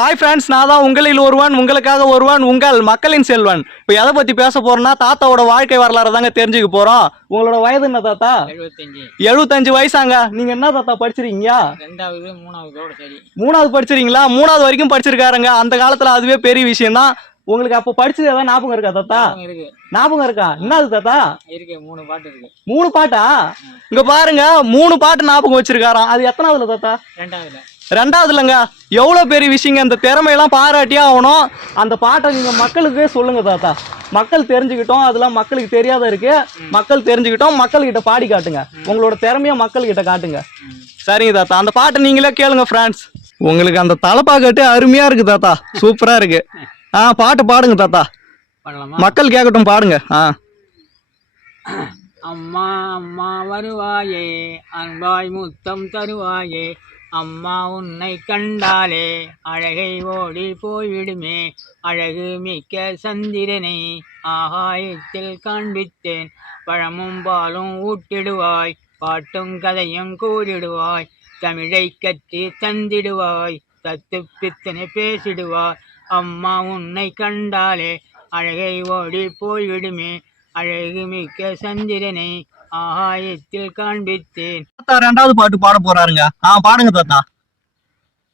Hi friends, நான் தான் உங்களில் ஒருவன், உங்களுக்காக ஒருவன், உங்கள் மக்களின் செல்வன். இப்போ எதை பற்றி பேச போகிறோன்னா, தாத்தாவோட வாழ்க்கை வரலாறு தாங்க தெரிஞ்சுக்க போகிறோம். உங்களோட வயது என்ன தாத்தா? 75 வயசாங்க. நீங்கள் என்ன தாத்தா படிச்சிருக்கீங்க? மூணாவது படிச்சிருக்கீங்களா? மூணாவது வரைக்கும் படிச்சிருக்காருங்க. அந்த காலத்தில் அதுவே பெரிய விஷயம் தான். உங்களுக்கு அப்போ படிச்சது ஏதாவது ஞாபகம் இருக்கா தாத்தா? ஞாபகம் இருக்கா? என்னது தாத்தா? இருக்கு, 3 பாட்டு இருக்கு. 3 பாட்டா? இங்க பாருங்க, 3 பாட்டு ஞாபகம் வச்சிருக்காராம். அது எத்தனாவதுல தாத்தா? ரெண்டாவதுலங்க. எவ்வளவு பெரிய விஷயங்க. அந்த திறமையெல்லாம் பாராட்டியே ஆகணும். அந்த பாட்டை நீங்க மக்களுக்கே சொல்லுங்க தாத்தா. மக்கள் தெரிஞ்சுக்கிட்டோம். அதெல்லாம் மக்களுக்கு தெரியாத இருக்கு. மக்கள் தெரிஞ்சுக்கிட்டோம். மக்கள்கிட்ட பாடி காட்டுங்க. உங்களோட திறமைய மக்கள்கிட்ட காட்டுங்க. சரிங்க தாத்தா, அந்த பாட்டை நீங்களே கேளுங்க ஃப்ரெண்ட்ஸ். உங்களுக்கு அந்த தலைப்பாக்கட்டு அருமையா இருக்கு தாத்தா. சூப்பரா இருக்கு. பாட்டு பாடுங்க தாத்தா. மக்கள் கேட்கட்டும், பாடுங்க. அம்மா அம்மா வருவாயே, அன்பாய் முத்தம் தருவாயே, அம்மா உன்னை கண்டாலே அழகை ஓடி போய்விடுமே, அழகு மிக்க சந்திரனை ஆகாயத்தில் காண்பித்தேன், பழமும் பாலும் ஊட்டிடுவாய், பாட்டும் கதையும் கூறிடுவாய், தமிழை கற்றி தந்திடுவாய், தத்து பித்தனை பேசிடுவாய், அம்மா உன்னை கண்டாலே அழகை ஓடி போய்விடுமே, அழகு மிக்க சந்திரனை ஆகாயத்தில் காண்பித்தேன். ரெண்டாவது பாட்டு பாட போறாருங்க. பாடுங்க தாத்தா.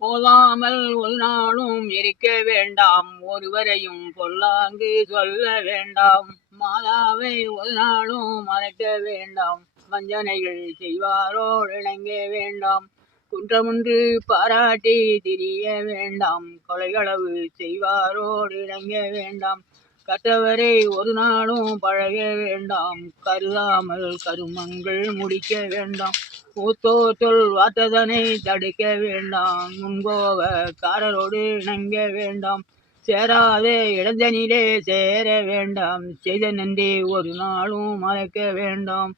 போதாமல் ஒரு நாளும் இருக்க வேண்டாம், ஒருவரையும் பொல்லாங்கு சொல்ல வேண்டாம், மாதாவை ஒரு நாளும் மறக்க வேண்டாம், வஞ்சனைகள் செய்வாரோடு இணங்க வேண்டாம், குற்றமொன்று பாராட்டி திரிய வேண்டாம், கொலைகளவு செய்வாரோடு இணங்க வேண்டாம், கற்றவரை ஒரு நாளும் பழக வேண்டாம், கருதாமல் கருமங்கள் முடிக்க வேண்டாம், மூத்தோர் வார்த்ததனை தடுக்க வேண்டாம், முன்கோபக்காரரோடு இணங்க வேண்டாம், சேராத இளைஞனிலே சேர வேண்டாம், செய்த நன்றி ஒரு நாளும் மறக்க வேண்டாம்,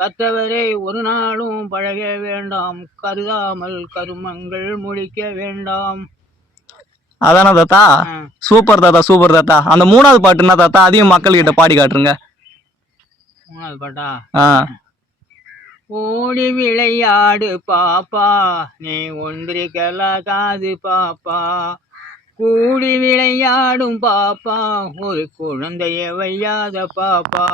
கற்றவரை ஒரு நாளும் பழக வேண்டாம், கருதாமல் கருமங்கள் முடிக்க வேண்டாம். அதானா தாத்தா? சூப்பர் தாத்தா, சூப்பர் தாத்தா. அந்த மூணாவது பாட்டு என்ன தாத்தா? அதையும் மக்கள் கிட்ட பாடி காட்டுருங்க. மூணாவது பாட்டா? ஓடி விளையாடு பாப்பா, நீ ஒன்றிருக்கலாகாது பாப்பா, கூடி விளையாடும் பாப்பா, ஒரு குழந்தைய வையாத பாப்பா.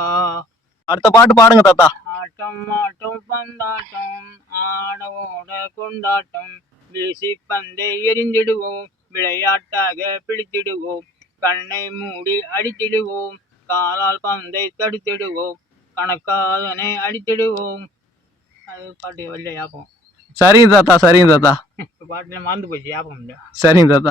அடுத்த பாட்டு பாடுங்க தாத்தா. ஆட்டம் ஆட்டம் பந்தாட்டம், ஆட ஓட கொண்டாட்டம், வீசி பந்தை எரிந்திடுவோம், விளையாட்டாக பிடித்திடுவோம், கண்ணை மூடி அடித்திடுவோம், காலால் பந்தை தடுத்திடுவோம், கணக்காதனை அடித்திடுவோம். அது பாட்டு வரல ஞாபகம். சரிங்க தாத்தா, சரிங்க தாத்தா. பாட்டுல மறந்து போச்சு, ஞாபகம் இல்லை. சரிங்க தாத்தா.